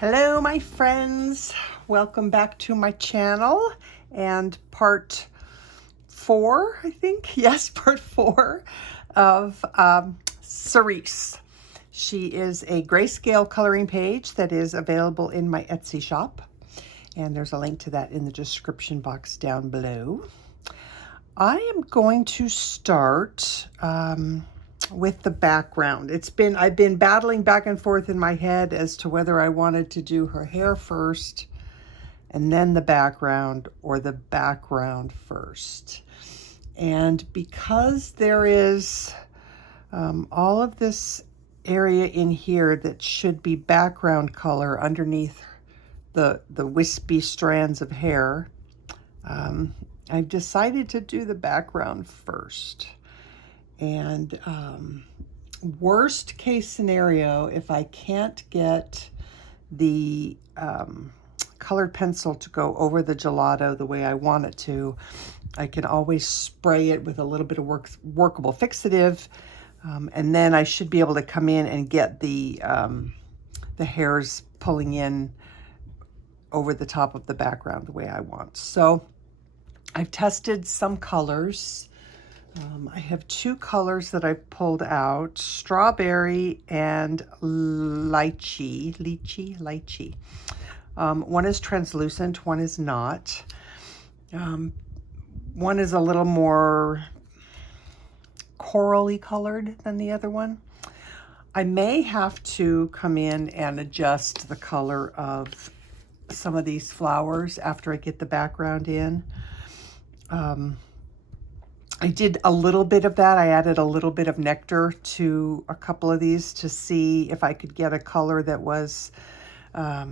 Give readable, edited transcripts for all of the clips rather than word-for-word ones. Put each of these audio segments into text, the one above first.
Hello, my friends. Welcome back to my channel and part 4, I think. Yes, part 4 of Cerise. She is a grayscale coloring page that is available in my Etsy shop. And there's a link to that in the description box down below. I am going to start with the background. I've been battling back and forth in my head as to whether I wanted to do her hair first and then the background, or the background first. And because there is all of this area in here that should be background color underneath the wispy strands of hair, I've decided to do the background first. And worst case scenario, if I can't get the colored pencil to go over the gelato the way I want it to, I can always spray it with a little bit of workable fixative, and then I should be able to come in and get the hairs pulling in over the top of the background the way I want. So I've tested some colors. I have 2 colors that I've pulled out, strawberry and lychee. One is translucent, one is not. One is a little more corally colored than the other one. I may have to come in and adjust the color of some of these flowers after I get the background in. I did a little bit of that. I added a little bit of nectar to a couple of these to see if I could get a color that was a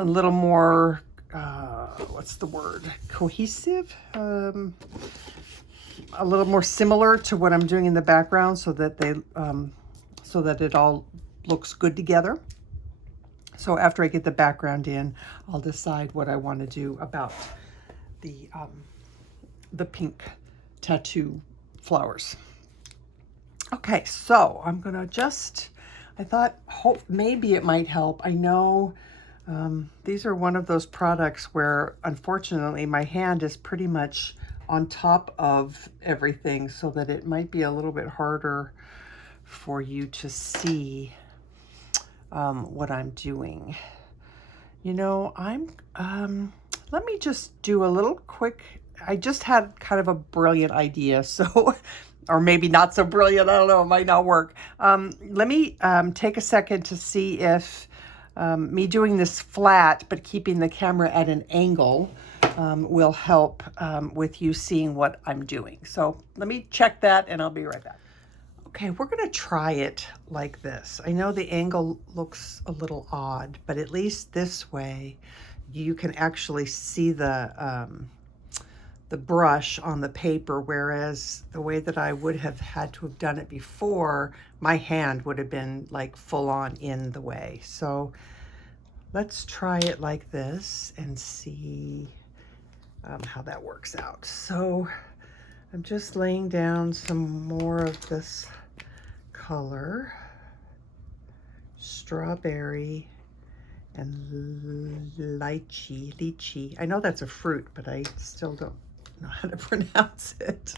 little more, what's the word, cohesive? A little more similar to what I'm doing in the background, so that it all looks good together. So after I get the background in, I'll decide what I want to do about the pink tattoo flowers. Okay, so I'm gonna I thought maybe it might help. I know these are one of those products where unfortunately my hand is pretty much on top of everything, so that it might be a little bit harder for you to see what I'm doing. You know, let me just do a little quick. I just had kind of a brilliant idea, so, or maybe not so brilliant, I don't know, it might not work. Let me take a second to see if me doing this flat but keeping the camera at an angle will help with you seeing what I'm doing. So let me check that and I'll be right back. Okay, we're gonna try it like this. I know the angle looks a little odd, but at least this way you can actually see the brush on the paper, whereas the way that I would have had to have done it before, my hand would have been like full on in the way. So let's try it like this and see how that works out. So I'm just laying down some more of this color, strawberry and lychee. I know that's a fruit, but I still don't know how to pronounce it.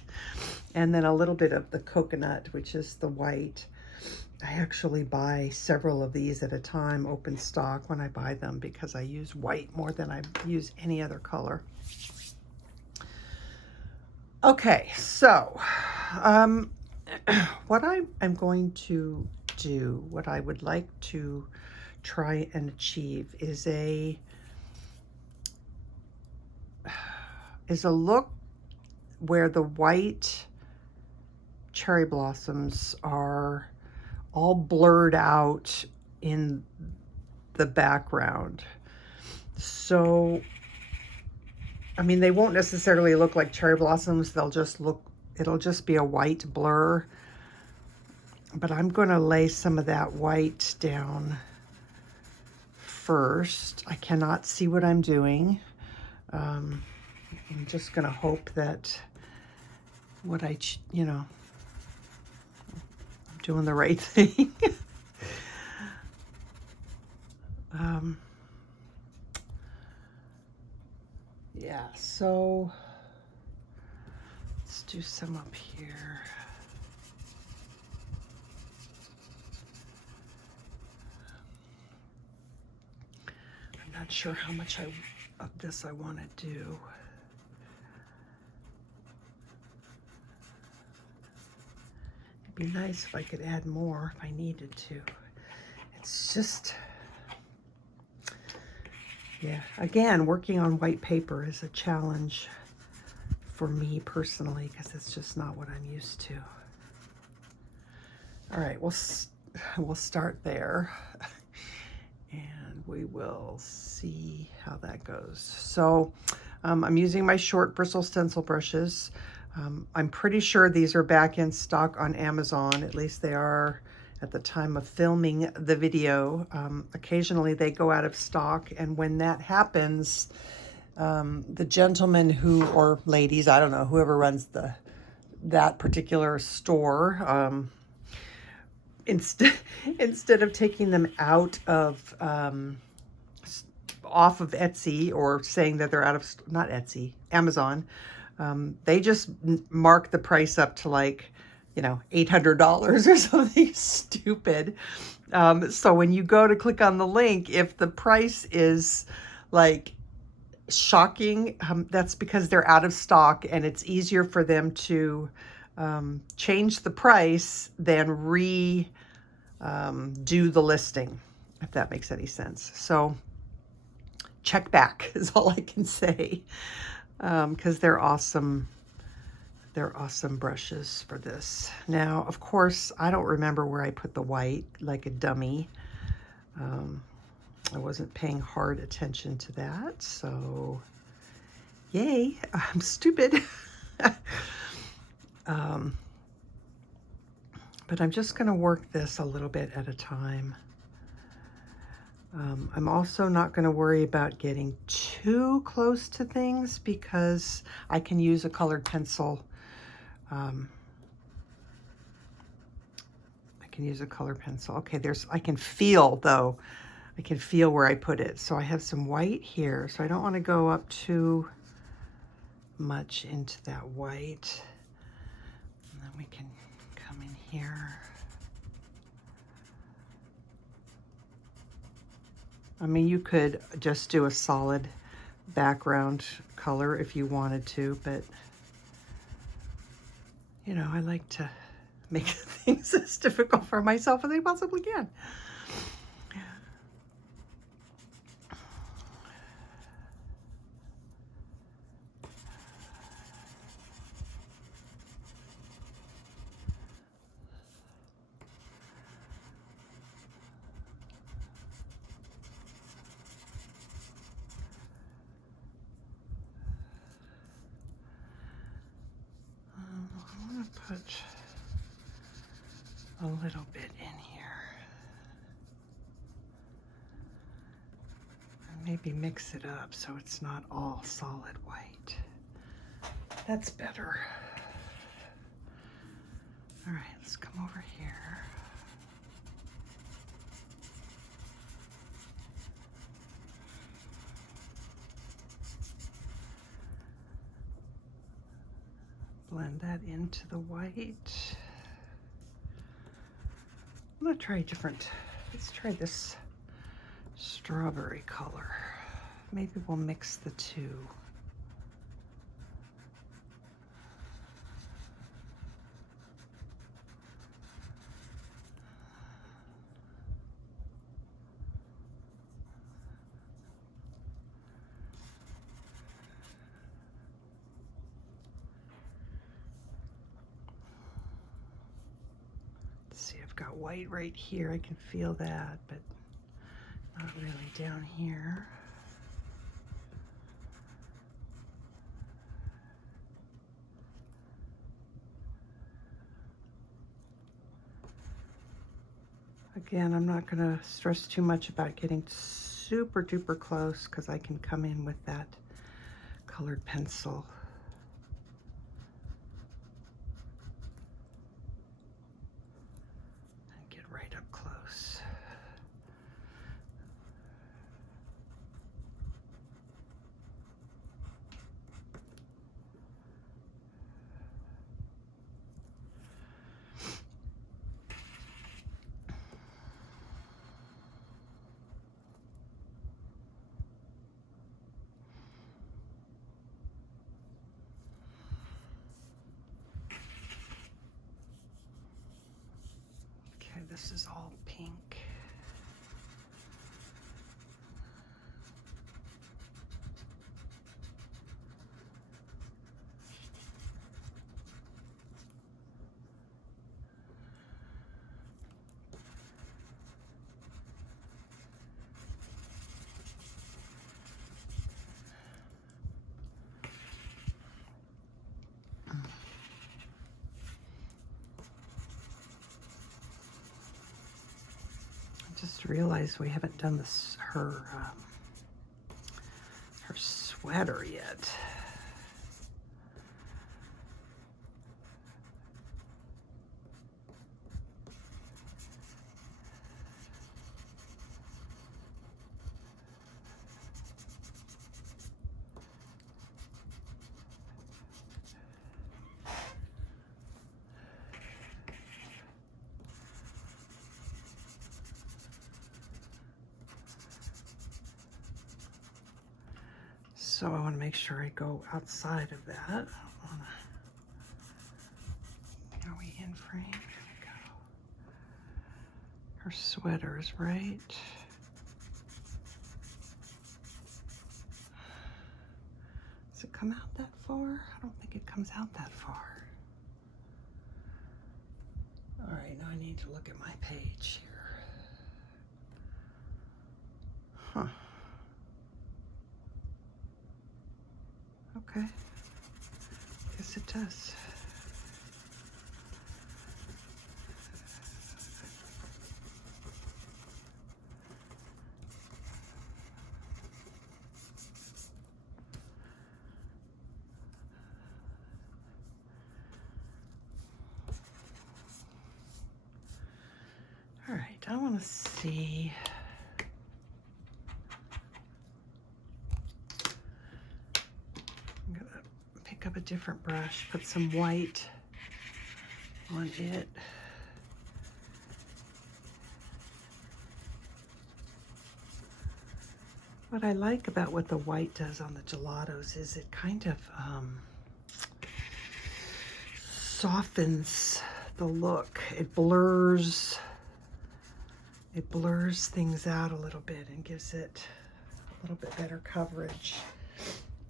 And then a little bit of the coconut, which is the white. I actually buy several of these at a time, open stock when I buy them, because I use white more than I use any other color. Okay, so what I'm going to do, what I would like to try and achieve is a look where the white cherry blossoms are all blurred out in the background. So, I mean, they won't necessarily look like cherry blossoms. It'll just be a white blur. But I'm going to lay some of that white down first. I cannot see what I'm doing. I'm just going to hope that I'm doing the right thing. So let's do some up here. I'm not sure how much of this I want to do. It'd be nice if I could add more if I needed to. It's just, yeah, again, working on white paper is a challenge for me personally because it's just not what I'm used to. All right, we'll start there and we will see how that goes. So I'm using my short bristle stencil brushes. I'm pretty sure these are back in stock on Amazon, at least they are at the time of filming the video. Occasionally they go out of stock, and when that happens, the gentleman who, or ladies, I don't know, whoever runs that particular store, instead of taking them out of off of Etsy or saying that they're out of, not Etsy, Amazon, they just mark the price up to like, you know, $800 or something stupid. So when you go to click on the link, if the price is like shocking, that's because they're out of stock, and it's easier for them to change the price than do the listing, if that makes any sense. So check back is all I can say, because they're awesome. They're awesome brushes for this. Now, of course, I don't remember where I put the white, like a dummy. I wasn't paying hard attention to that, so yay, I'm stupid. But I'm just going to work this a little bit at a time. I'm also not going to worry about getting too close to things because I can use a colored pencil. I can use a colored pencil. Okay, I can feel though. I can feel where I put it. So I have some white here. So I don't want to go up too much into that white. And then we can come in here. I mean, you could just do a solid background color if you wanted to, but you know, I like to make things as difficult for myself as I possibly can. I want to put a little bit in here. And maybe mix it up so it's not all solid white. That's better. All right, let's come over here. Blend that into the white. I'm gonna try let's try this strawberry color. Maybe we'll mix the two. See, I've got white right here. I can feel that, but not really down here. Again, I'm not going to stress too much about getting super duper close because I can come in with that colored pencil. Right up close. this is all pink. Just realized we haven't done this her sweater yet. So I want to make sure I go outside of that. Are we in frame? There we go. Her sweater is right. Does it come out that far? I don't think it comes out that far. All right, now I need to look at my page here. Huh. Okay, guess it does. All right, I want to see. I'm gonna pick up a different brush, put some white on it. What I like about what the white does on the gelatos is it kind of softens the look. It blurs things out a little bit and gives it a little bit better coverage.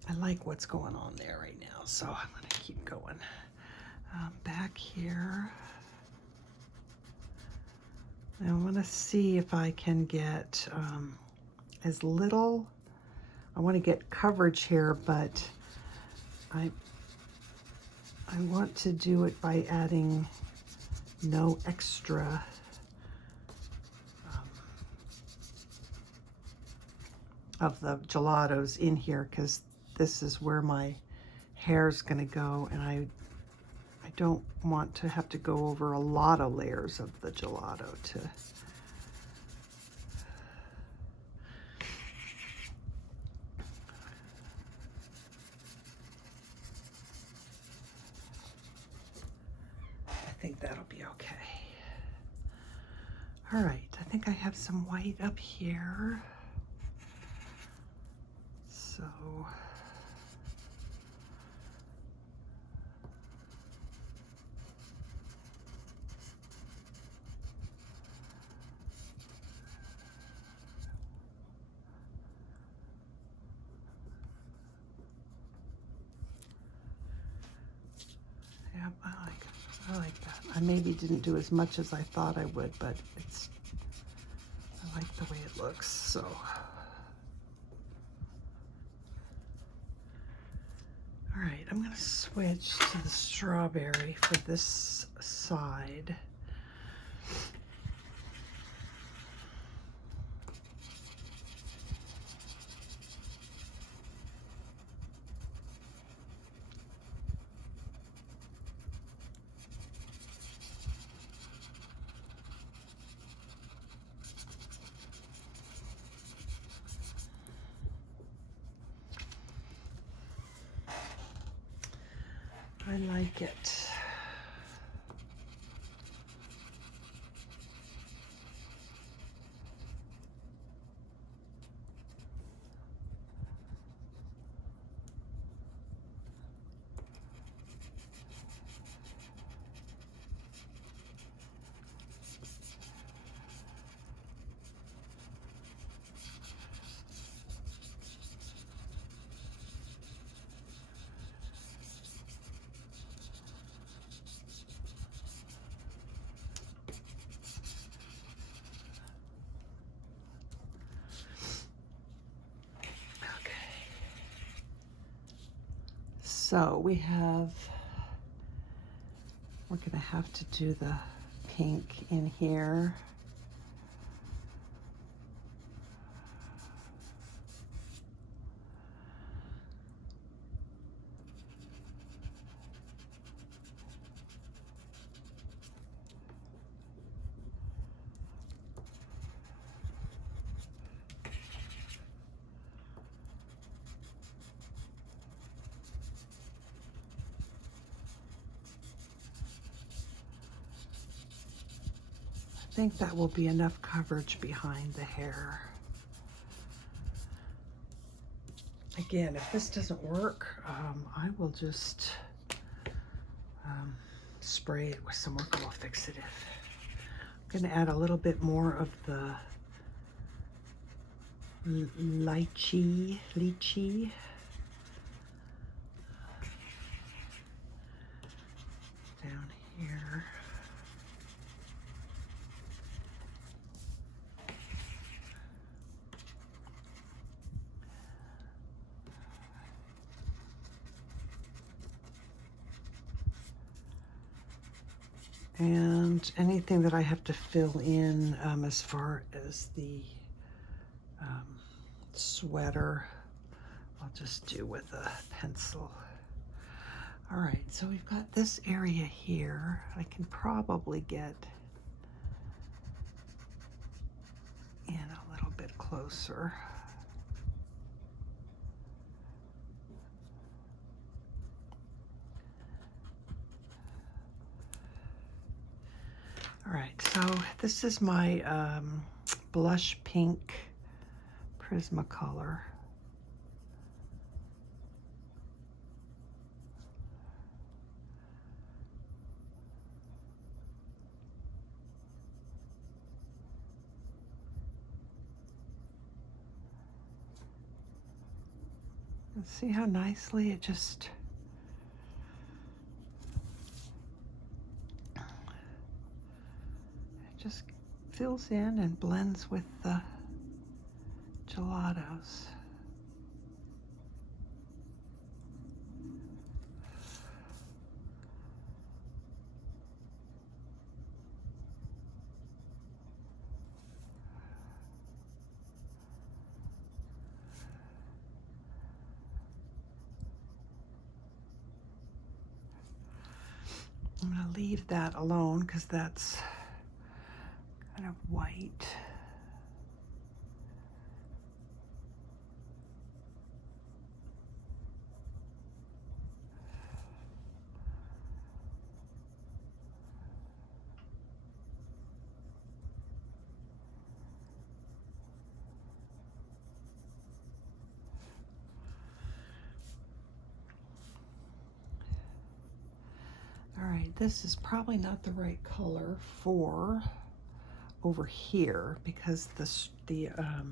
I like what's going on there right now, so I'm gonna keep going. Back here, I want to see if I can get as little. I want to get coverage here, but I want to do it by adding no extra of the gelatos in here, because this is where my hair's going to go, and I don't want to have to go over a lot of layers of the gelato to I think that'll be okay. All right, I think I have some white up here. So yeah, I like that. I maybe didn't do as much as I thought I would, but I like the way it looks, so. All right, I'm gonna switch to the strawberry for this side. I like it. So we're gonna have to do the pink in here. I think that will be enough coverage behind the hair. Again, if this doesn't work, I will just spray it with some more glow fixative. I'm going to add a little bit more of the lychee down here. And anything that I have to fill in as far as the sweater, I'll just do with a pencil. All right, so we've got this area here. I can probably get in a little bit closer. All right, so this is my blush pink Prismacolor. And see how nicely it just fills in and blends with the gelatos. I'm going to leave that alone because that's kind of white. All right, this is probably not the right color for over here because the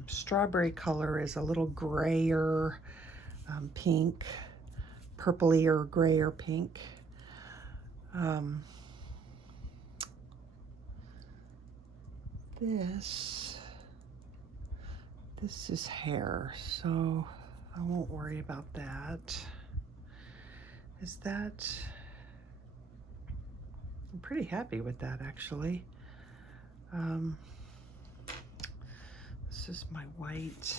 strawberry color is a little grayer pink, purpley or grayer pink. This is hair, so I won't worry about that. Is that? I'm pretty happy with that, actually. This is my white.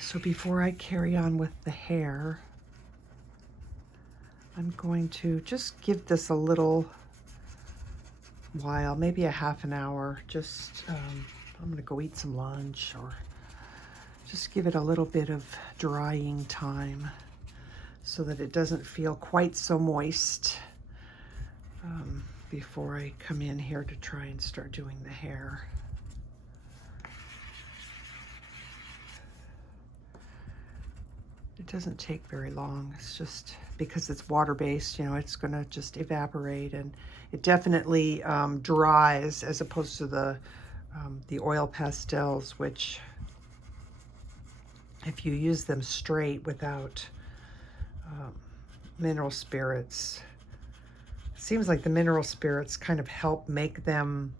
So before I carry on with the hair, I'm going to just give this a little while, maybe a half an hour, just I'm gonna go eat some lunch or just give it a little bit of drying time so that it doesn't feel quite so moist before I come in here to try and start doing the hair. It doesn't take very long. It's just because it's water-based, you know, it's gonna just evaporate, and it definitely dries as opposed to the oil pastels, which if you use them straight without mineral spirits, it seems like the mineral spirits kind of help make them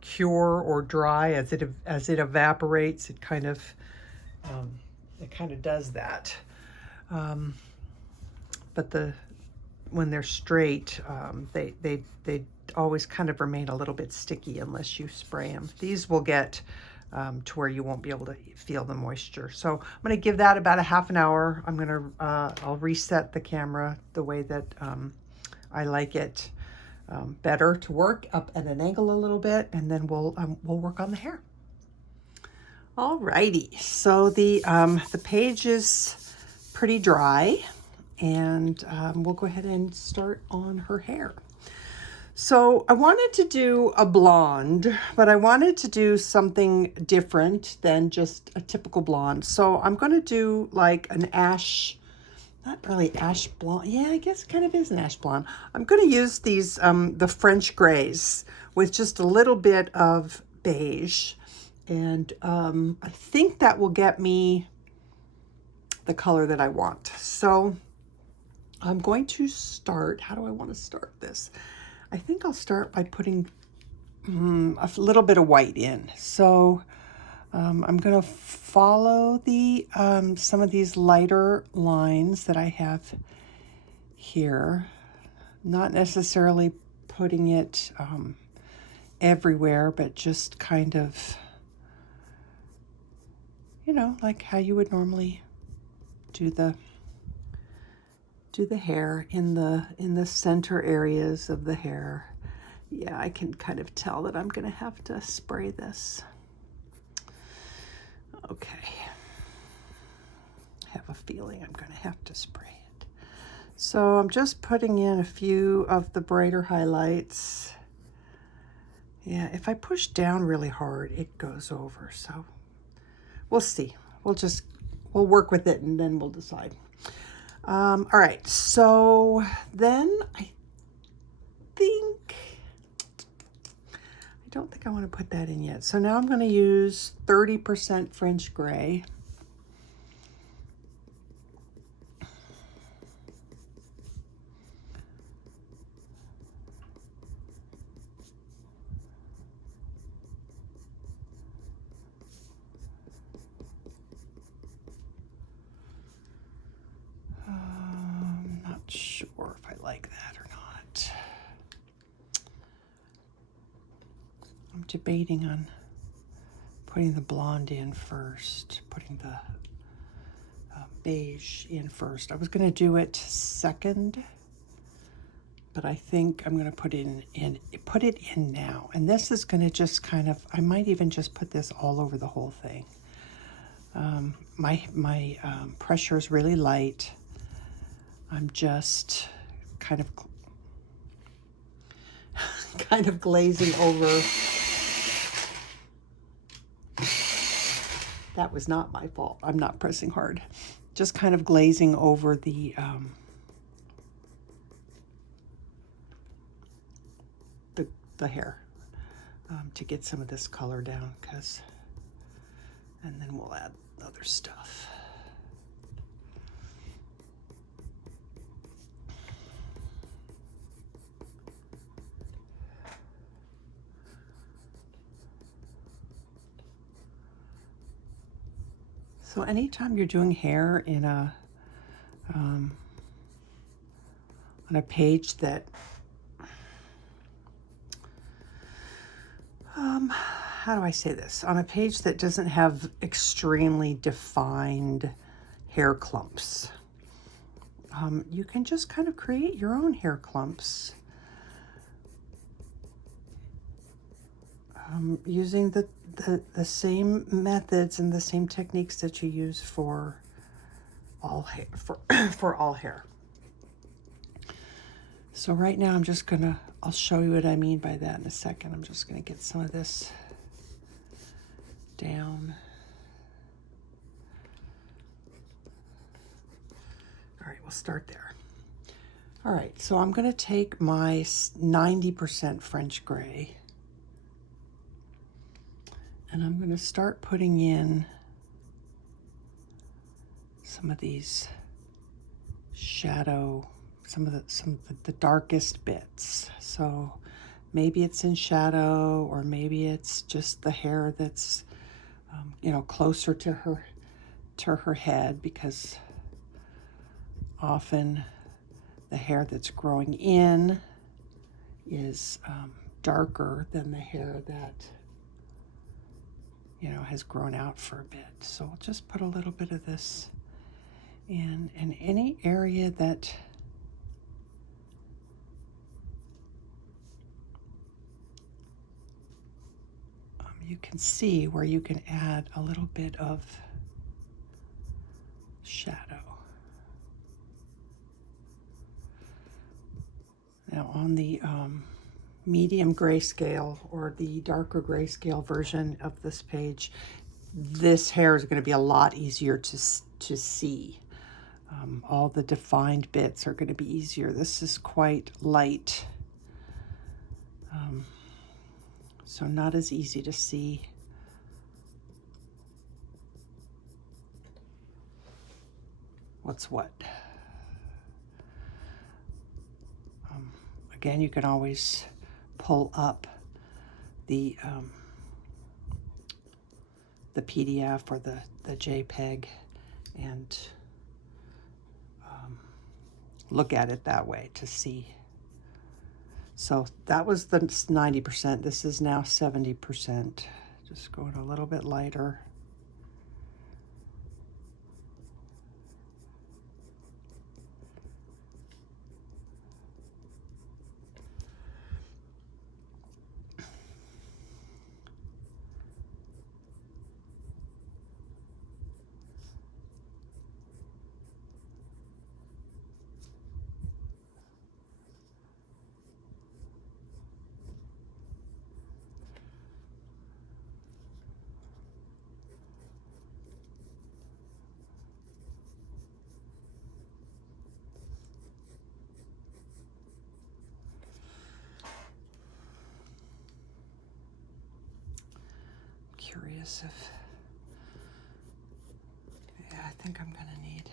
cure or dry as it evaporates. It kind of does that. But when they're straight, they always kind of remain a little bit sticky unless you spray them. These will get to where you won't be able to feel the moisture. So I'm going to give that about a half an hour. I'll reset the camera the way that I like it better to work, up at an angle a little bit, and then we'll work on the hair. Alrighty, so the page is pretty dry, and we'll go ahead and start on her hair. So I wanted to do a blonde, but I wanted to do something different than just a typical blonde. So I'm going to do like an ash, not really ash blonde. Yeah, I guess it kind of is an ash blonde. I'm going to use these, the French grays with just a little bit of beige. And I think that will get me the color that I want. So I'm going to start. How do I want to start this? I think I'll start by putting a little bit of white in. So I'm going to follow the some of these lighter lines that I have here. Not necessarily putting it everywhere, but just kind of, you know, like how you would normally do the hair in the center areas of the hair. Yeah, I can kind of tell that I'm going to have to spray this. Okay. I have a feeling I'm going to have to spray it. So I'm just putting in a few of the brighter highlights. Yeah, if I push down really hard, it goes over. So we'll see. We'll work with it and then we'll decide. All right, so then I don't think I want to put that in yet. So now I'm going to use 30% French gray. Not sure if I like that or not. I'm debating on putting the blonde in first, putting the beige in first. I was going to do it second, but I think I'm going to put it in now. And this is going to just kind of, I might even just put this all over the whole thing. My pressure is really light. I'm just kind of glazing over. That was not my fault. I'm not pressing hard. Just kind of glazing over the hair to get some of this color down, and then we'll add other stuff. So anytime you're doing hair in on a page that, how do I say this? On a page that doesn't have extremely defined hair clumps, you can just kind of create your own hair clumps using the same methods and the same techniques that you use for all hair. For all hair. So right now I'll show you what I mean by that in a second. I'm just gonna get some of this down. All right, we'll start there. All right, so I'm gonna take my 90% French gray, and I'm going to start putting in some of these shadow, some of the darkest bits. So maybe it's in shadow, or maybe it's just the hair that's, you know, closer to her head, because often the hair that's growing in is darker than the hair that, you know, has grown out for a bit. So we'll just put a little bit of this in any area that you can see where you can add a little bit of shadow. Now on the medium grayscale or the darker grayscale version of this page, this hair is going to be a lot easier to see. All the defined bits are going to be easier. This is quite light, so not as easy to see. What's what? Again, you can always pull up the PDF or the JPEG and look at it that way to see. So that was the 90%. This is now 70%. Just going a little bit lighter. Curious if, yeah, I think I'm gonna need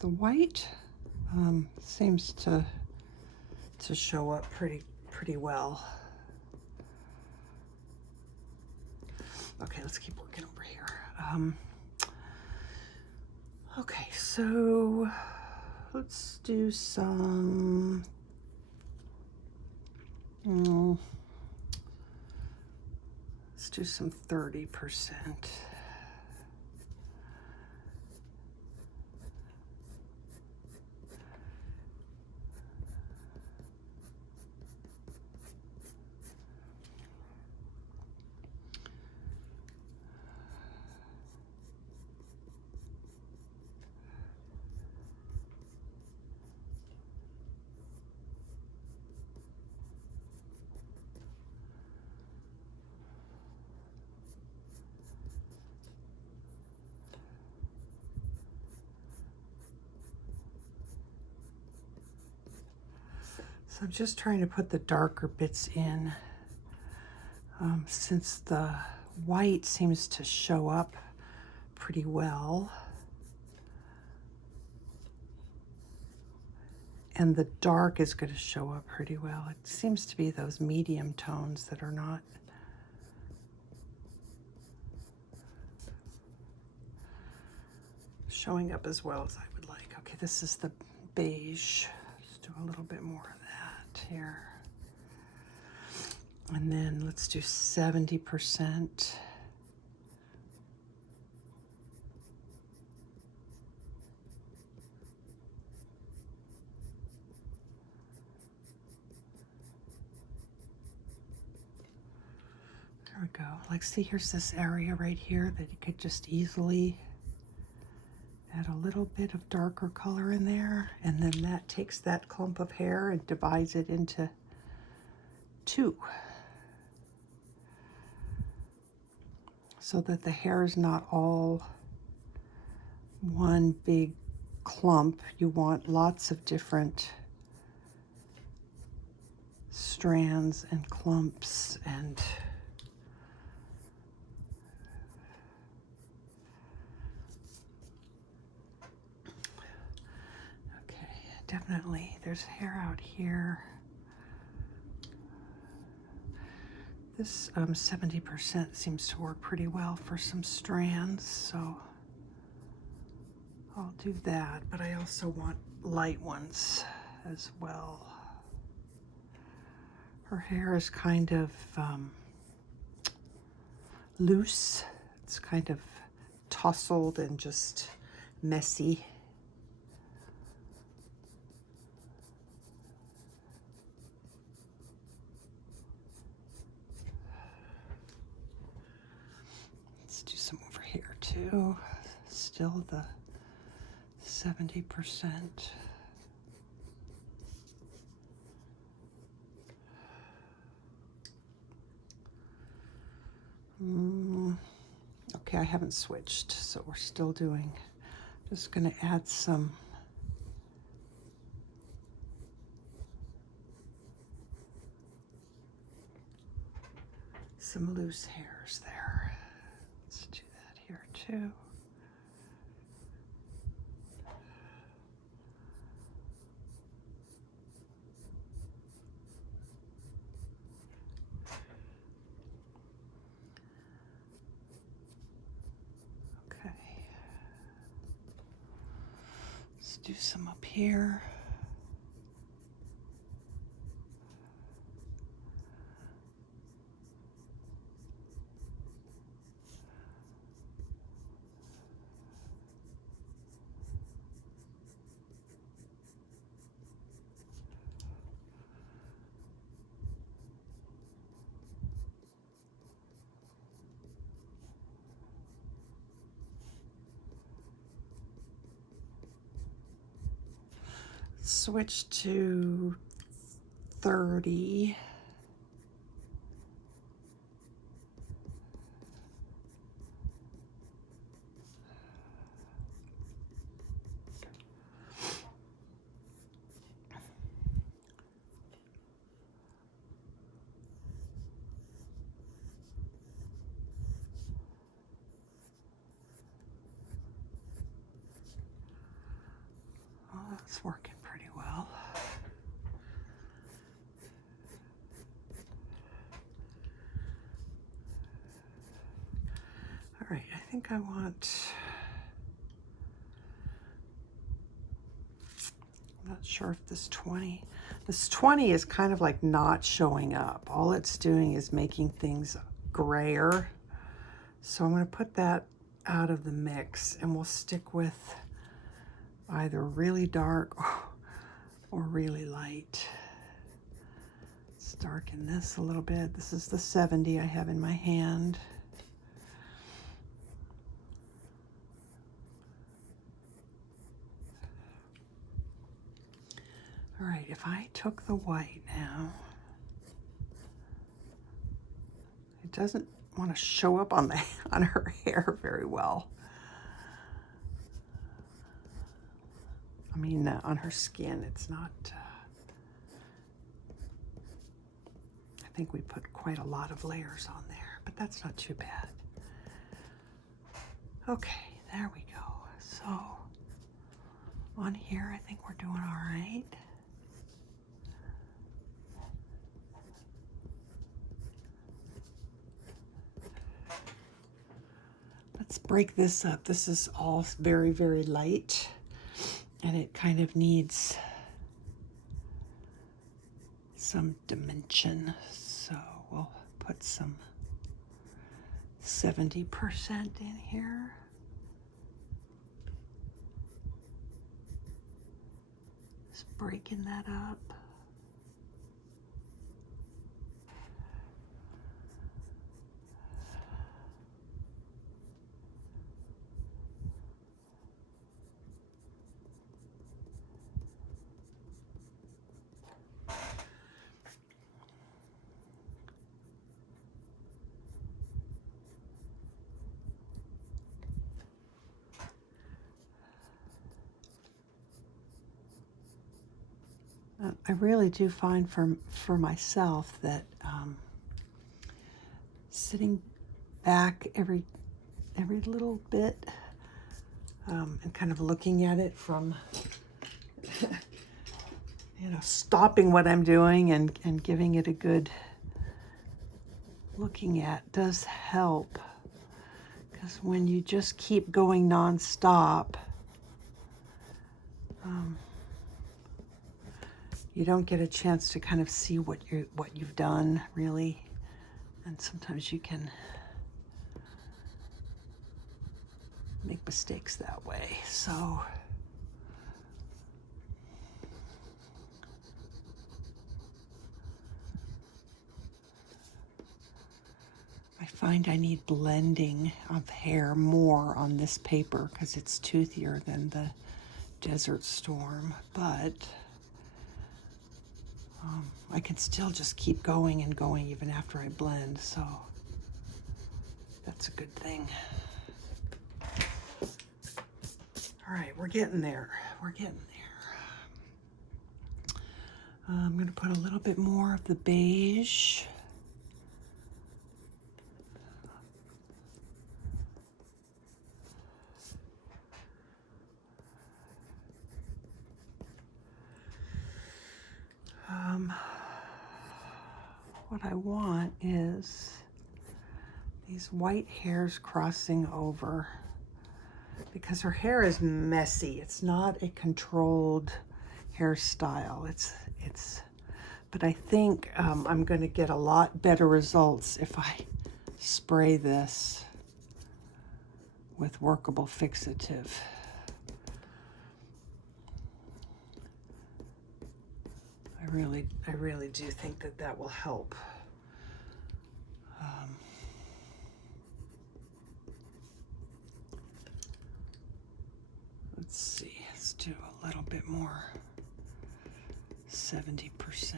the white. Seems to show up pretty well. Okay, let's keep working over here. Okay, so let's do some let's do some 30%. So I'm just trying to put the darker bits in, since the white seems to show up pretty well. And the dark is going to show up pretty well. It seems to be those medium tones that are not showing up as well as I would like. Okay, this is the beige. Let's do a little bit more of that here. And then let's do 70%. There we go. Like, see, here's this area right here that you could just easily add a little bit of darker color in there, and then that takes that clump of hair and divides it into two, so that the hair is not all one big clump. You want lots of different strands and clumps and definitely, there's hair out here. This 70% seems to work pretty well for some strands, so I'll do that, but I also want light ones as well. Her hair is kind of loose. It's kind of tousled and just messy. Let's do some over here too. Still the 70%. Okay, I haven't switched, so we're still doing, just gonna add some loose hairs there. Let's do that here too. Okay. Let's do some up here. Switch to 30. Oh, that's working pretty well. All right, I think I want, I'm not sure if this 20 is kind of like not showing up. All it's doing is making things grayer. So I'm going to put that out of the mix, and we'll stick with either really dark or really light. Let's darken this a little bit. This is the 70 I have in my hand. All right, if I took the white now, it doesn't want to show up on her hair very well. I mean, on her skin, it's not, I think we put quite a lot of layers on there, but that's not too bad. Okay, there we go. So on here, I think we're doing all right. Let's break this up. This is all very, very light, and it kind of needs some dimension. So we'll put some 70% in here. Just breaking that up. I really do find for myself that sitting back every little bit and kind of looking at it from you know, stopping what I'm doing and giving it a good looking at does help. Because when you just keep going nonstop, you don't get a chance to kind of see what you've done really, and sometimes you can make mistakes that way. So I find I need blending of hair more on this paper because it's toothier than the Desert Storm, but I can still just keep going and going even after I blend, so that's a good thing. All right, we're getting there. We're getting there. I'm going to put a little bit more of the beige. What I want is these white hairs crossing over, because her hair is messy. It's not a controlled hairstyle. But I think I'm going to get a lot better results if I spray this with workable fixative. I really do think that that will help. Let's see, let's do a little bit more, 70%.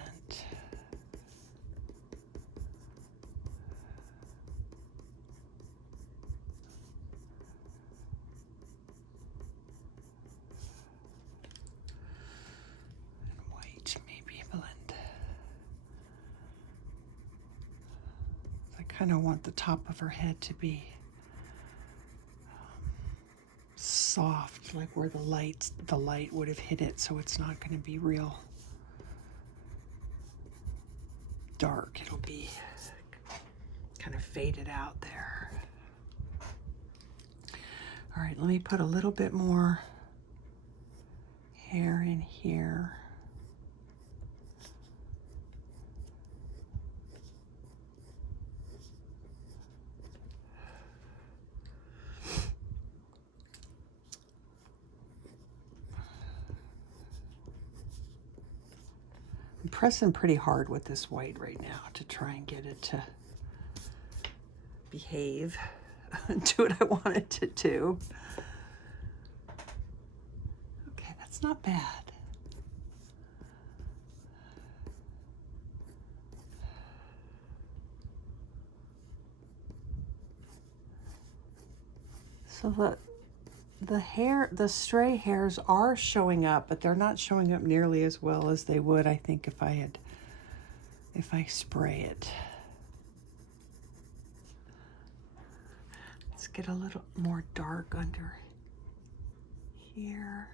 And white, maybe blend. I kind of want the top of her head to be soft, like where the light would have hit it, so it's not going to be real dark. It'll be kind of faded out there. All right, let me put a little bit more hair in here. I'm pressing pretty hard with this white right now to try and get it to behave, do what I want it to do. Okay, that's not bad. So the stray hairs are showing up, but they're not showing up nearly as well as they would, I think, if I spray it. Let's get a little more dark under here.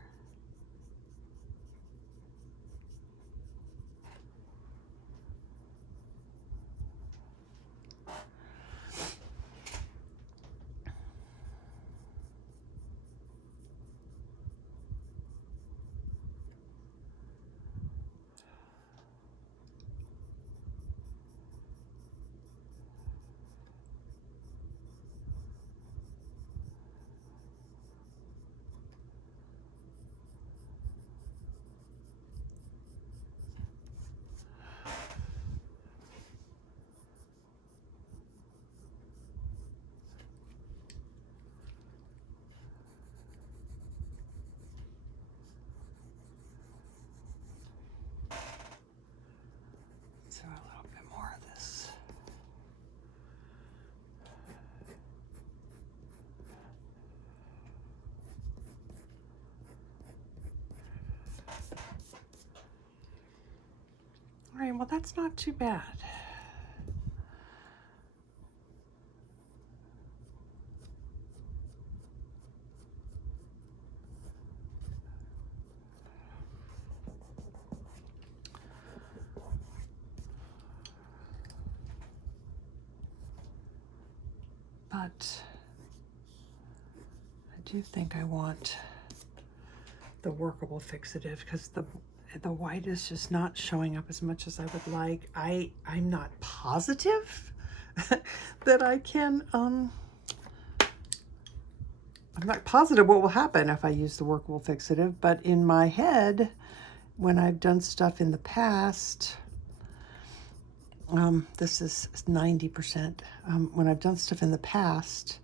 So a little bit more of this. All right, well, that's not too bad. but I do think I want the workable fixative because the white is just not showing up as much as I would like. I'm not positive that I can, I'm not positive what will happen if I use the workable fixative, but in my head, when I've done stuff in the past, this is 90%. When I've done stuff in the past,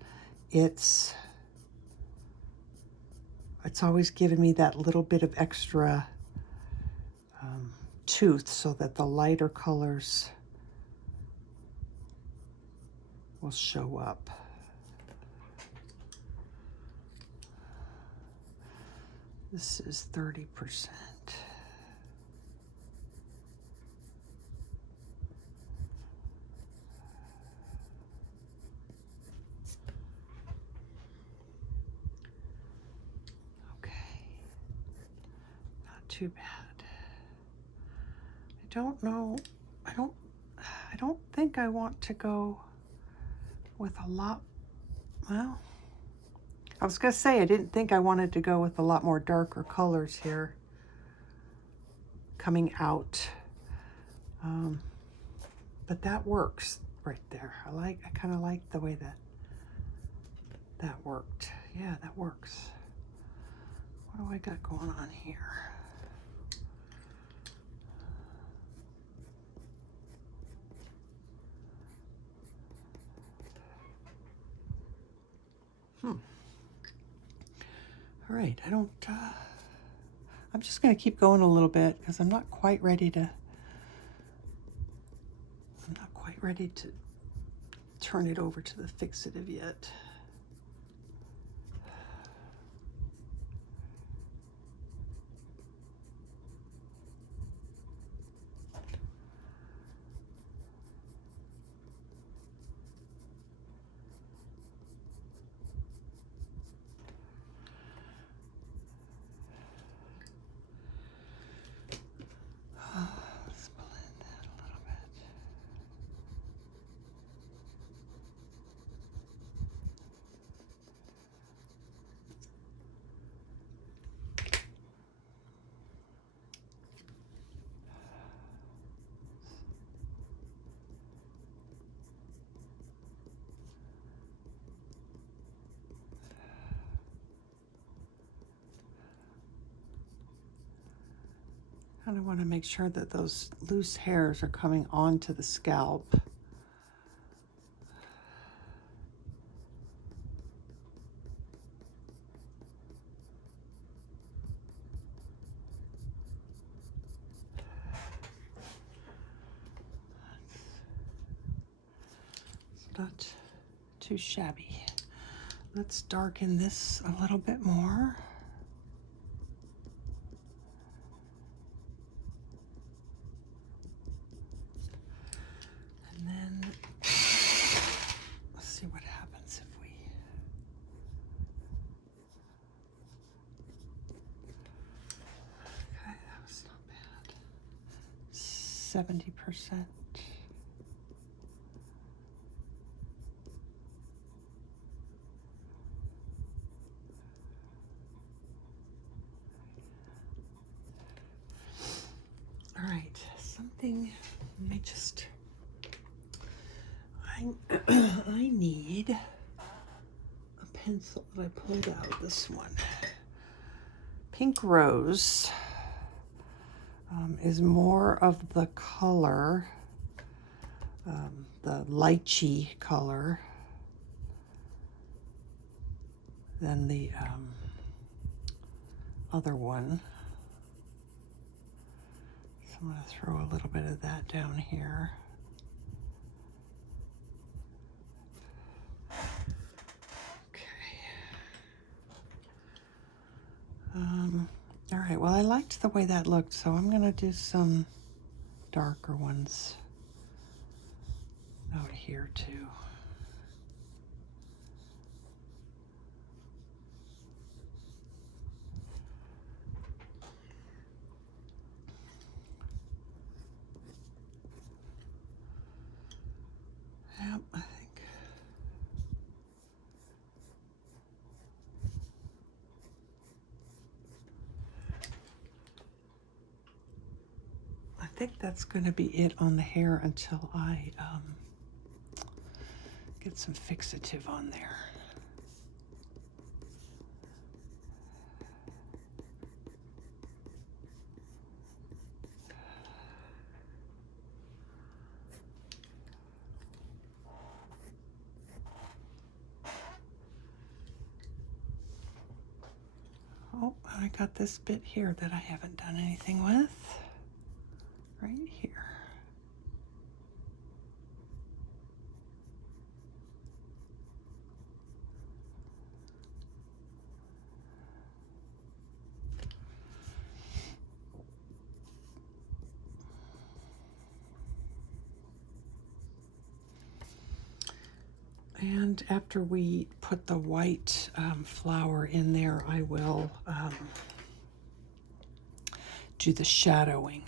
it's always given me that little bit of extra tooth so that the lighter colors will show up. This is 30%. Okay, not too bad. I don't know, I don't think I want to go with a lot, well, I was gonna say I didn't think I wanted to go with a lot more darker colors here coming out. But that works right there. I kind of like the way that worked. Yeah, that works. What do I got going on here? All right, I'm just gonna keep going a little bit because I'm not quite ready to turn it over to the fixative yet. Let's blend that a little bit. Kind of want to make sure that those loose hairs are coming onto the scalp. It's not too shabby. Let's darken this a little bit more. And then let's see what happens if we... Okay, that was not bad. 70%. All right, something, let me just, I need a pencil that I pulled out, this one. Pink Rose is more of the color, the lychee color, than the other one. I'm going to throw a little bit of that down here. Okay. All right, well, I liked the way that looked, so I'm going to do some darker ones out here too. Yep, I think think that's going to be it on the hair until I get some fixative on there. Oh, I got this bit here that I haven't done anything with. Right here. And after we put the white flower in there, I will do the shadowing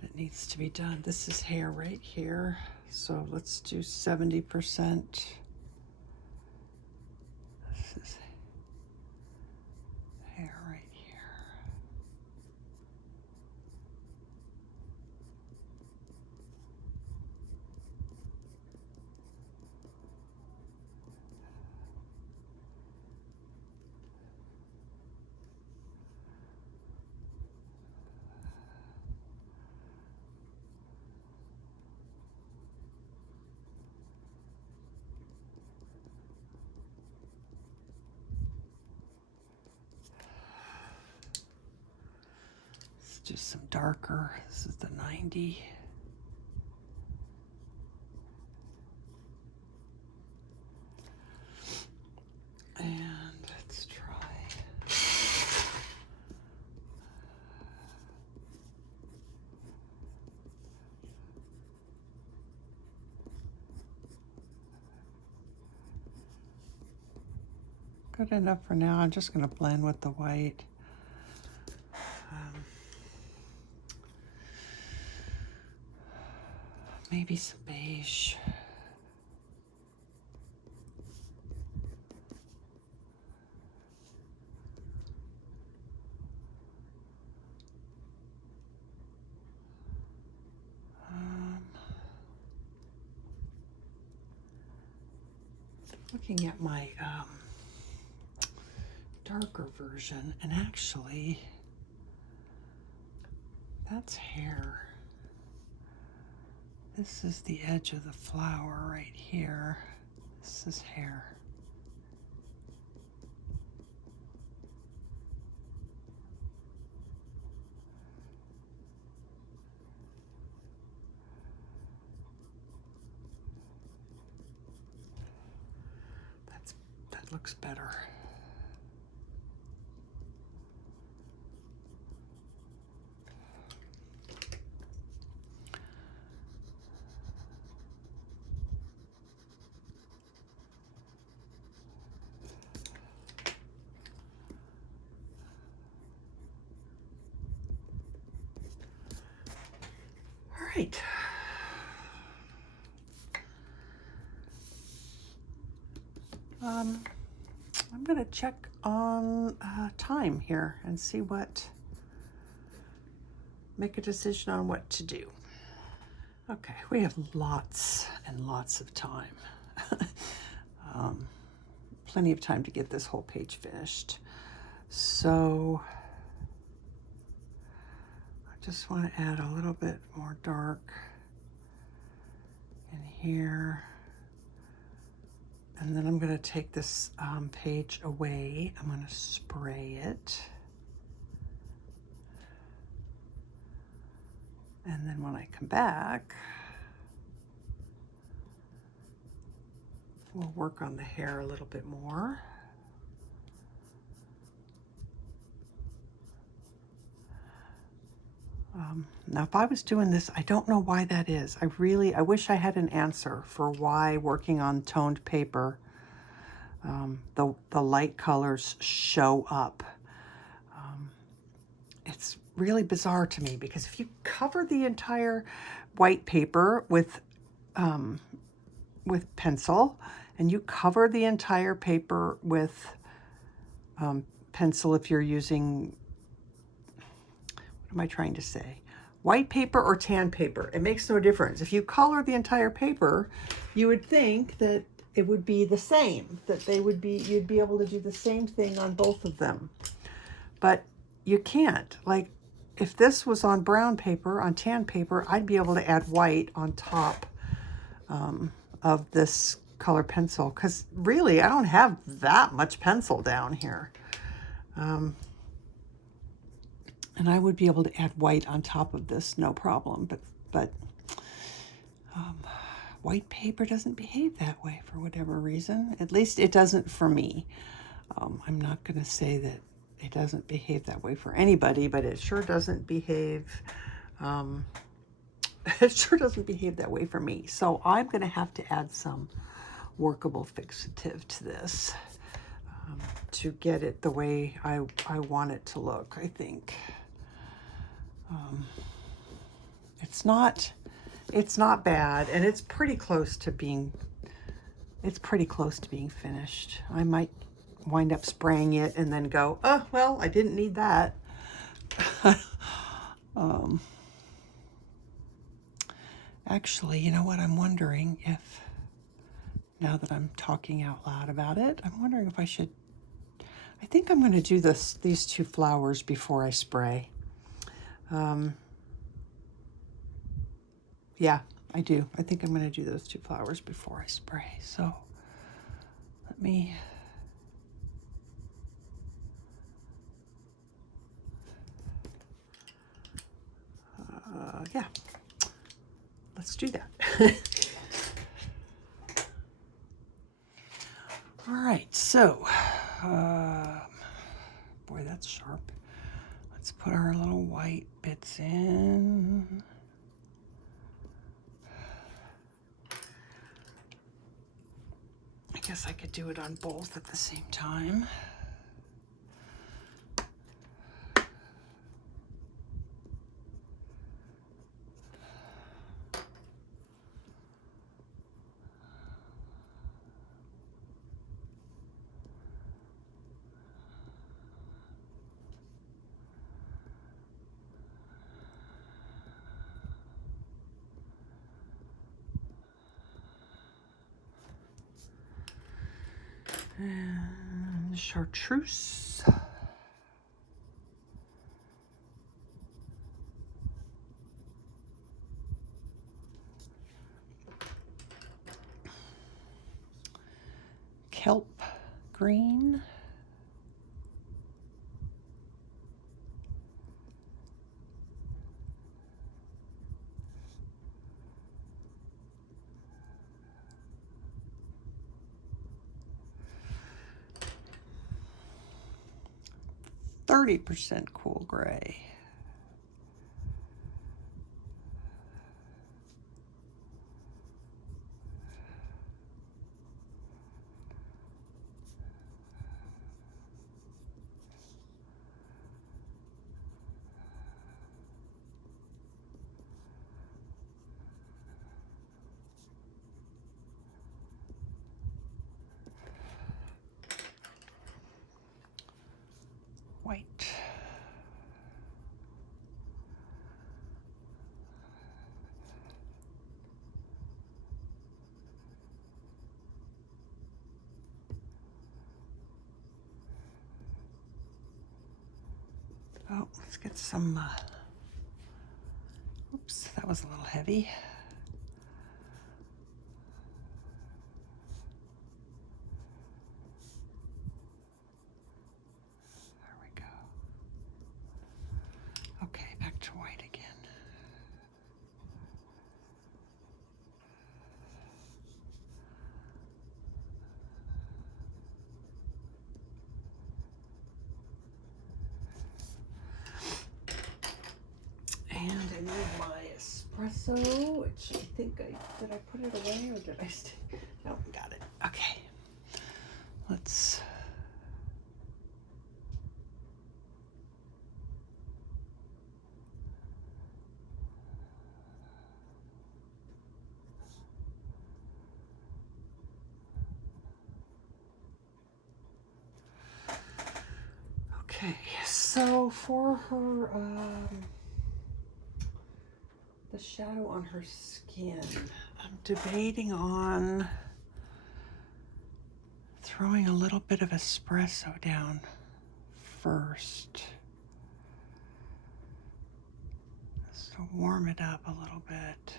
that needs to be done. This is hair right here, so let's do 70%. This is hair right here. Just some darker. This is the 90. And let's try. Good enough for now. I'm just going to blend with the white. Maybe some beige. Looking at my darker version, and actually, that's hair. This is the edge of the flower right here. This is hair. That looks better. Right. I'm going to check on time here and see make a decision on what to do. Okay, we have lots and lots of time. Plenty of time to get this whole page finished. So I just want to add a little bit more dark in here. And then I'm going to take this page away. I'm going to spray it. And then when I come back, we'll work on the hair a little bit more. Now, if I was doing this, I don't know why that is. I wish I had an answer for why working on toned paper, the light colors show up. It's really bizarre to me because if you cover the entire white paper with pencil, and you cover the entire paper with pencil if you're using, what am I trying to say? white paper or tan paper. It makes no difference. If you color the entire paper, you would think that it would be the same, that you'd be able to do the same thing on both of them. But you can't. Like, if this was on brown paper, on tan paper, I'd be able to add white on top of this color pencil, because really I don't have that much pencil down here. And I would be able to add white on top of this, no problem. But white paper doesn't behave that way for whatever reason. At least it doesn't for me. I'm not going to say that it doesn't behave that way for anybody, but it sure doesn't behave. It sure doesn't behave that way for me. So I'm going to have to add some workable fixative to this to get it the way I want it to look, I think. It's not bad, and it's pretty close to being finished. I might wind up spraying it and then go, oh, well, I didn't need that. Actually, you know what? I'm wondering if, now that I'm talking out loud about it, I'm wondering if I think I'm going to do these two flowers before I spray. Yeah, I do. I think I'm going to do those two flowers before I spray. So let me... yeah, let's do that. All right, so, boy, that's sharp. Let's put our little white bits in. I guess I could do it on both at the same time. And chartreuse. Kelp green. %, cool gray. White. Oh, let's get some, oops, that was a little heavy. There we go. Okay, back to white again. And I need my espresso, which I think did I put it away or did I stay? No, got it. Okay. Let's... Okay, so for her the shadow on her skin. I'm debating on throwing a little bit of espresso down first, just to warm it up a little bit.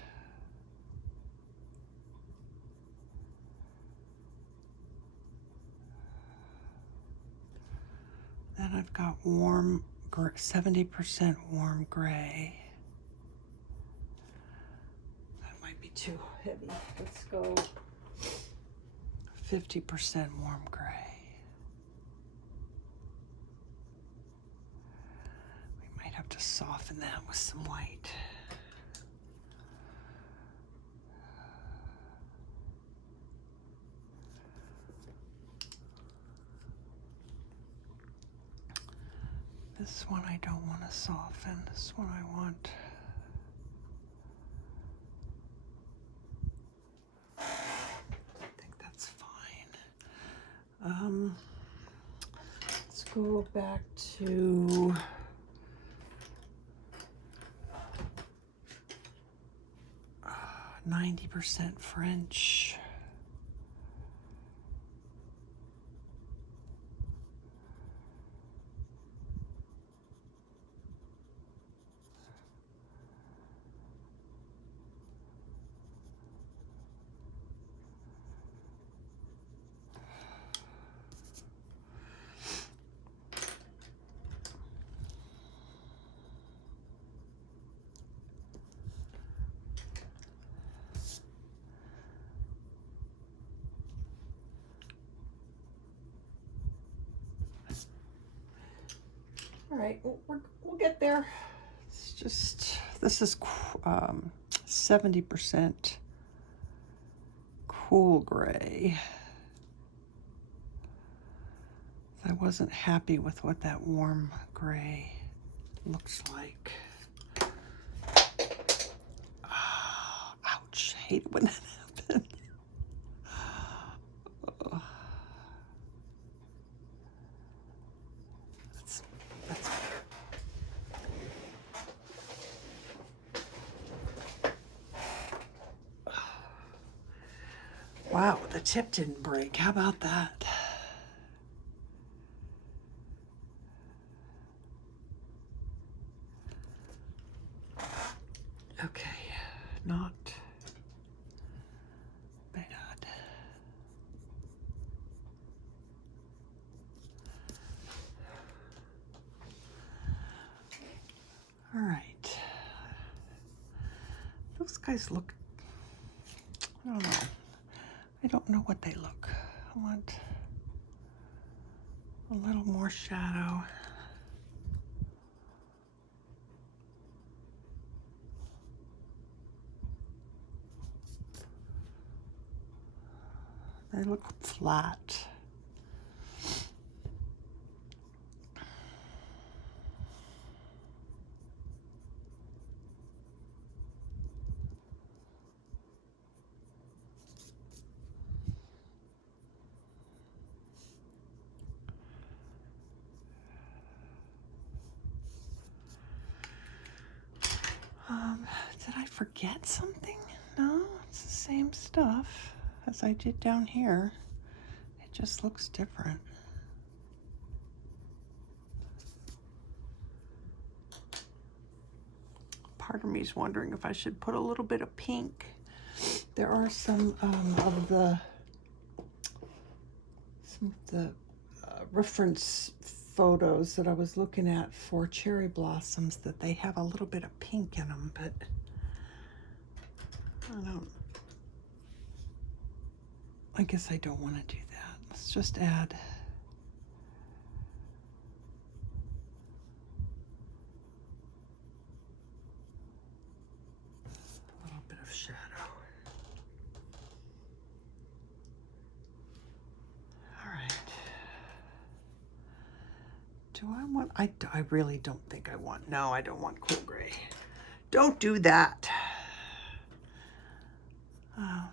Then I've got warm, 70% warm gray. That might be too heavy. Let's go 50% warm gray. We might have to soften that with some white. This one I don't want to soften. This one I want. I think that's fine. Let's go back to 90% French. All right, we'll get there. It's just, this is 70% cool gray. I wasn't happy with what that warm gray looks like. Oh, ouch, I hate when that happens. Wow, the tip didn't break. How about that? Okay, not bad. All right. Those guys look, I don't know. I don't know what they look. I want a little more shadow. They look flat. Did I forget something? No, it's the same stuff as I did down here. It just looks different. Part of me is wondering if I should put a little bit of pink. There are some of the reference photos that I was looking at for cherry blossoms that they have a little bit of pink in them, but I guess I don't want to do that. Let's just add a little bit of shadow. All right. Do I want, I really don't think I want, no, I don't want cool gray. Don't do that.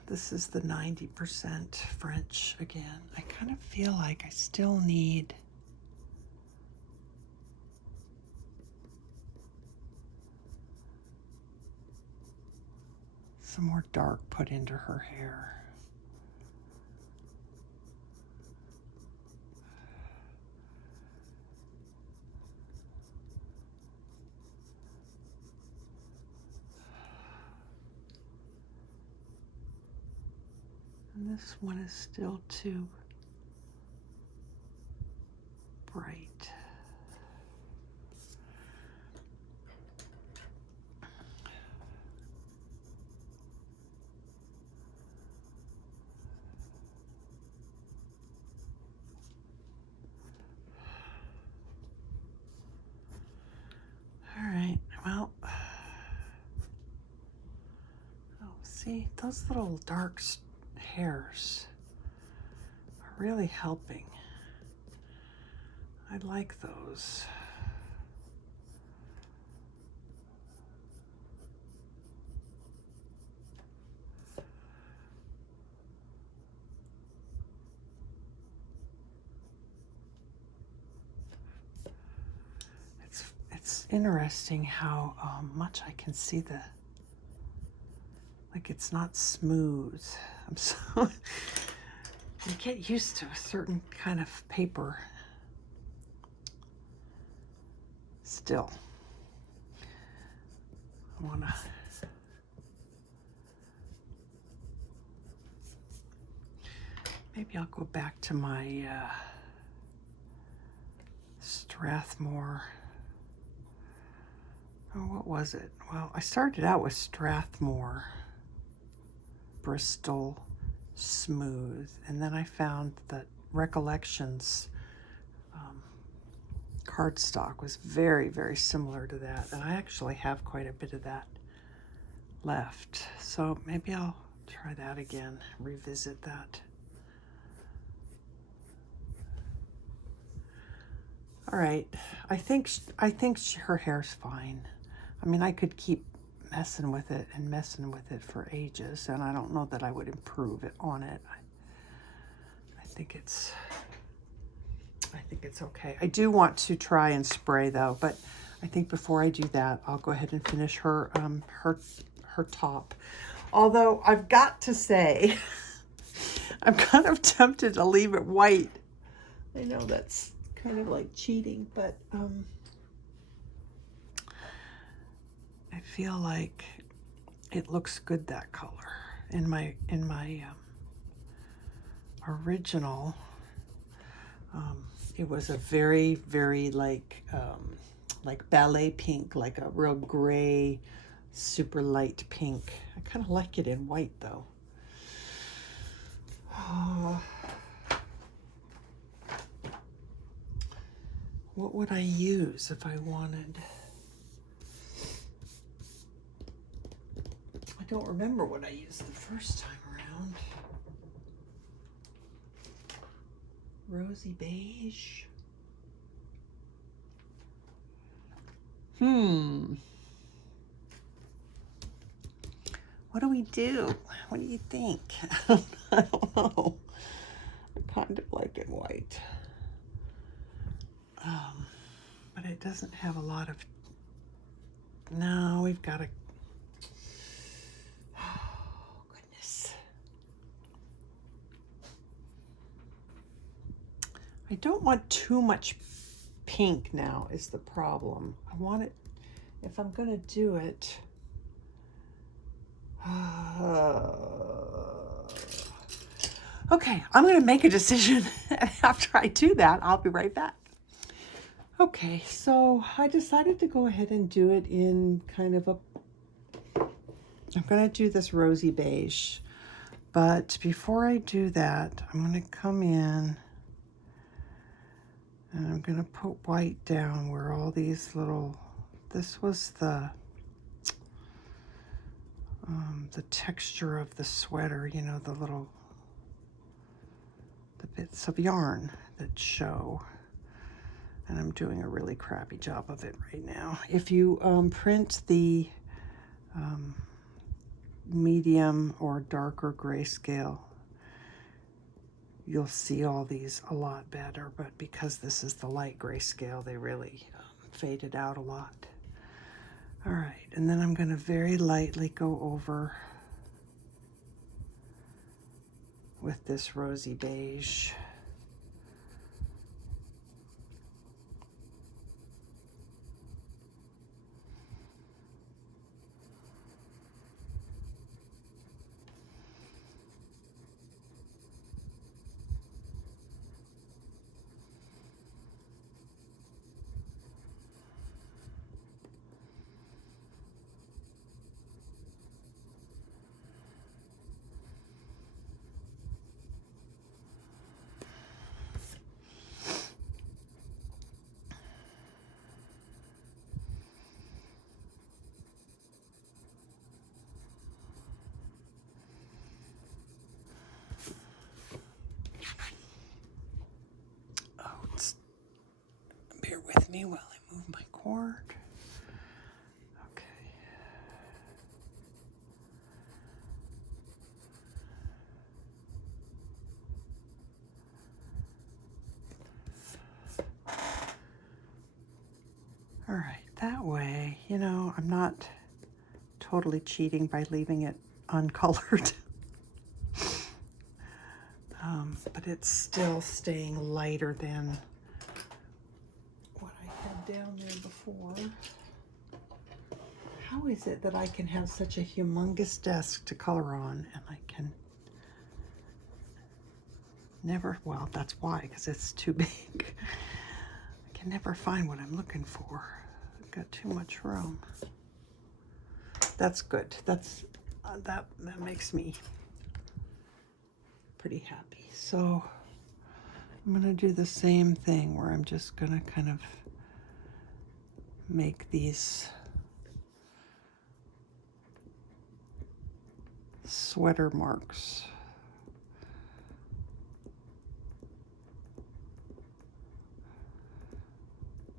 This is the 90% French again. I kind of feel like I still need some more dark put into her hair. And this one is still too bright. All right, well, oh, see, those little dark hairs are really helping. I like those. It's interesting how much I can see like it's not smooth. I'm so, you get used to a certain kind of paper. Still, I wanna, maybe I'll go back to my Strathmore. Oh, what was it? Well, I started out with Strathmore Bristol Smooth, and then I found that Recollections cardstock was very, very similar to that, and I actually have quite a bit of that left. So maybe I'll try that again, revisit that. All right, I think her hair's fine. I mean, I could keep messing with it and messing with it for ages, and I don't know that I would improve it on it. I think it's okay. I do want to try and spray though, but I think before I do that, I'll go ahead and finish her her top. Although I've got to say, I'm kind of tempted to leave it white. I know that's kind of like cheating, but I feel like it looks good, that color. In my original, it was a very, very like ballet pink, like a real gray, super light pink. I kind of like it in white though. What would I use if I wanted? I don't remember what I used the first time around. Rosy beige. What do we do? What do you think? I don't know. I kind of like it white. But it doesn't have a lot of, no, we've got to, oh goodness. I don't want too much pink now is the problem. I want it, if I'm going to do it, okay, I'm going to make a decision. And after I do that, I'll be right back. Okay, so I decided to go ahead and do it in kind of a, I'm going to do this rosy beige. But before I do that, I'm going to come in and I'm going to put white down where all these little, this was the texture of the sweater, you know, the bits of yarn that show. And I'm doing a really crappy job of it right now. If you print the medium or darker grayscale, you'll see all these a lot better, but because this is the light grayscale, they really faded out a lot. All right, and then I'm going to very lightly go over with this rosy beige. Bear with me while I move my cord. Okay. All right, that way, you know, I'm not totally cheating by leaving it uncolored. But it's still staying lighter than what I had down there before. How is it that I can have such a humongous desk to color on and I can never, well, that's why, because it's too big. I can never find what I'm looking for. I've got too much room. That's good. That's that makes me pretty happy. So I'm gonna do the same thing where I'm just gonna kind of make these sweater marks.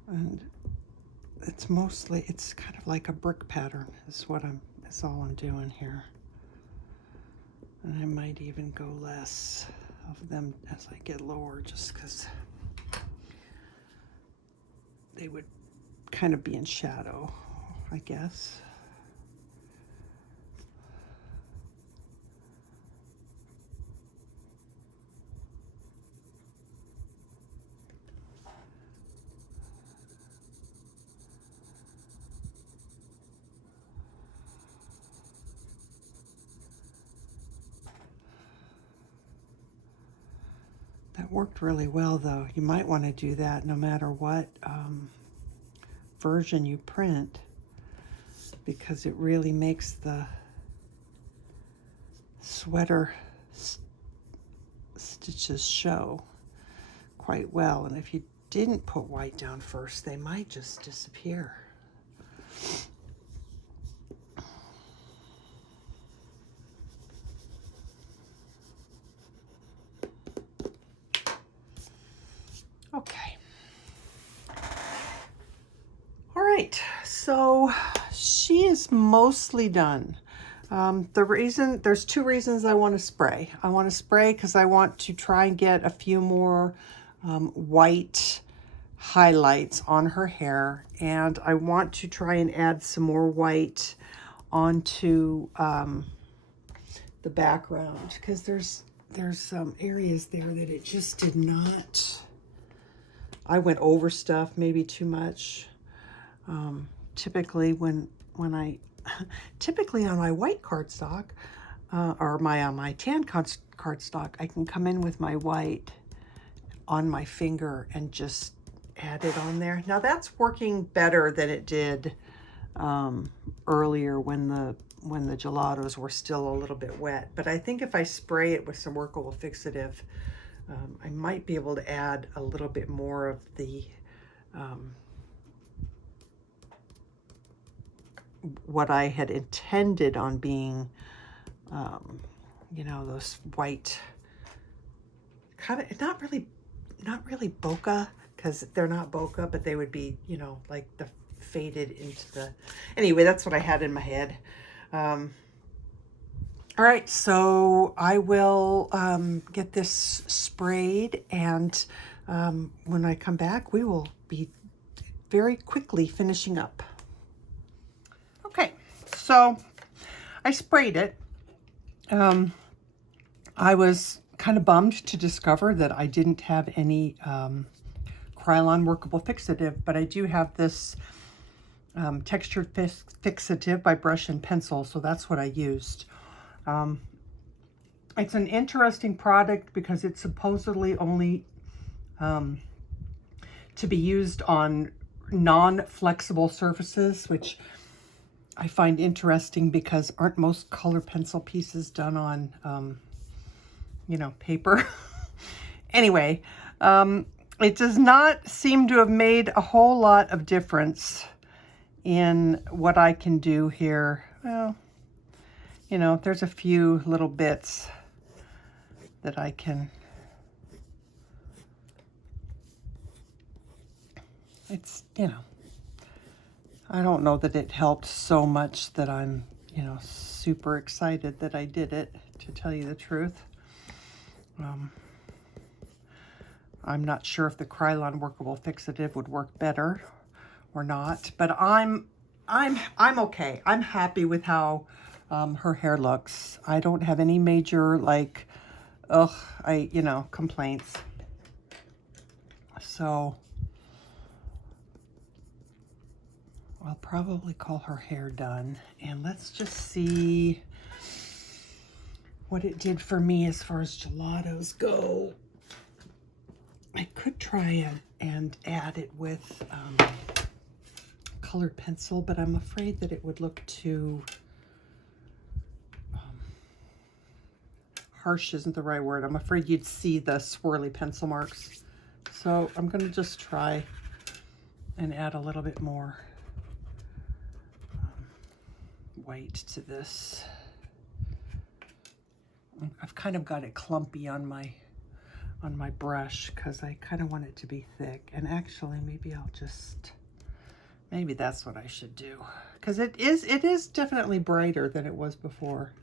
And it's mostly, it's kind of like a brick pattern is all I'm doing here. And I might even go less of them as I get lower, just because they would kind of be in shadow, I guess. That worked really well, though. You might want to do that no matter what version you print, because it really makes the sweater stitches show quite well. And if you didn't put white down first, they might just disappear. Okay. All right, so she is mostly done. There's two reasons I want to spray. I want to spray because I want to try and get a few more white highlights on her hair, and I want to try and add some more white onto the background, because there's some areas there that it just did not. I went over stuff, maybe too much. Typically typically on my white cardstock, or my tan cardstock, I can come in with my white on my finger and just add it on there. Now that's working better than it did earlier when the gelatos were still a little bit wet. But I think if I spray it with some workable fixative, I might be able to add a little bit more of the what I had intended on being, you know, those white, kind of, not really bokeh, because they're not bokeh, but they would be, you know, like the faded into the, anyway, that's what I had in my head. All right, so I will get this sprayed, and when I come back, we will be very quickly finishing up. Okay, so I sprayed it. I was kind of bummed to discover that I didn't have any Krylon workable fixative, but I do have this textured fixative by Brush and Pencil, so that's what I used. It's an interesting product because it's supposedly only to be used on non-flexible surfaces, which I find interesting because aren't most color pencil pieces done on, you know, paper? Anyway, it does not seem to have made a whole lot of difference in what I can do here. Well, you know, there's a few little bits that I can, it's, you know, I don't know that it helped so much that I'm, you know, super excited that I did it, to tell you the truth. I'm not sure if the Krylon workable fixative would work better or not, but I'm okay. I'm happy with how her hair looks. I don't have any major, like, you know, complaints. So I'll probably call her hair done, and let's just see what it did for me as far as gelatos go. I could try and add it with colored pencil, but I'm afraid that it would look too harsh isn't the right word. I'm afraid you'd see the swirly pencil marks. So I'm going to just try and add a little bit more white to this. I've kind of got it clumpy on my brush because I kind of want it to be thick. And actually, maybe I'll just, maybe that's what I should do, because it is definitely brighter than it was before.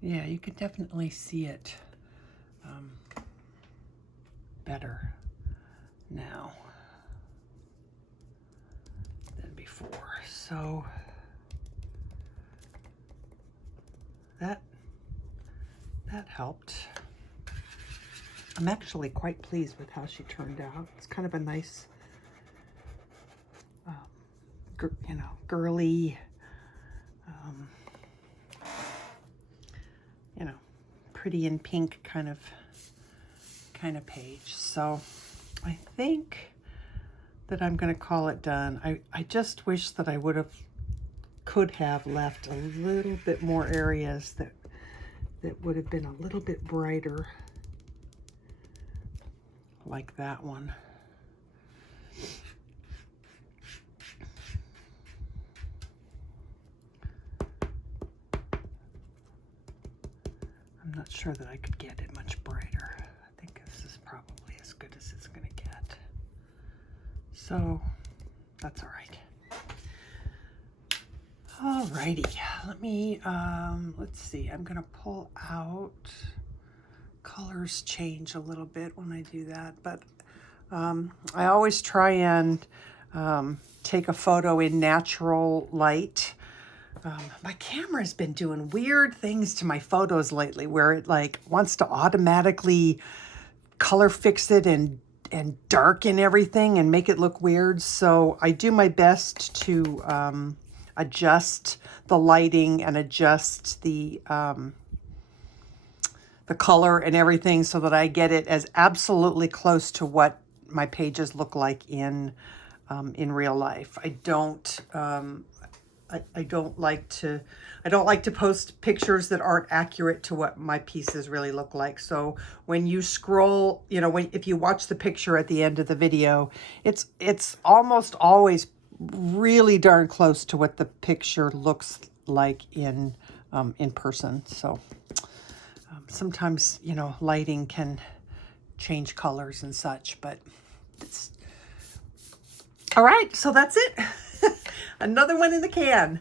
Yeah, you can definitely see it better now than before. So that helped. I'm actually quite pleased with how she turned out. It's kind of a nice, you know, girly, you know, pretty in pink kind of page. So I think that I'm going to call it done. I just wish that I could have left a little bit more areas that would have been a little bit brighter, like that one. I'm not sure that I could get it much brighter. I think this is probably as good as it's going to get. So that's all right. Alrighty, let me, let's see, I'm going to pull out, colors change a little bit when I do that, but I always try and take a photo in natural light. My camera's been doing weird things to my photos lately where it like wants to automatically color fix it and darken everything and make it look weird. So I do my best to adjust the lighting and adjust the color and everything so that I get it as absolutely close to what my pages look like in real life. I don't like to post pictures that aren't accurate to what my pieces really look like. So when you scroll, you know, if you watch the picture at the end of the video, it's almost always really darn close to what the picture looks like in person. So sometimes, you know, lighting can change colors and such, but it's all right. So that's it. Another one in the can.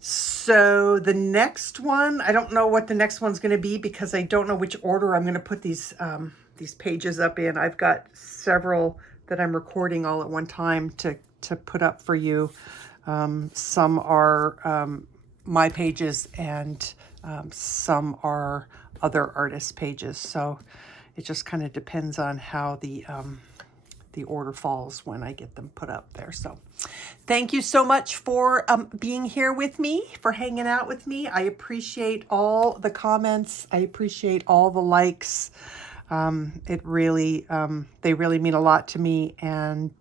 So the next one, I don't know what the next one's going to be because I don't know which order I'm going to put these pages up in. I've got several that I'm recording all at one time to put up for you. Some are my pages, and some are other artists' pages. So it just kind of depends on how the order falls when I get them put up there. So thank you so much for being here with me, for hanging out with me. I appreciate all the comments. I appreciate all the likes. It really, they really mean a lot to me, and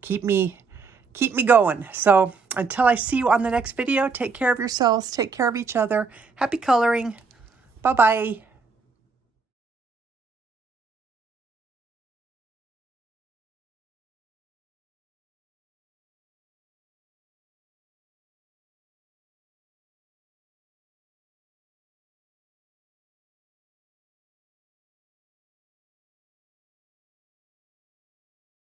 keep me going. So until I see you on the next video, take care of yourselves, take care of each other. Happy coloring. Bye-bye.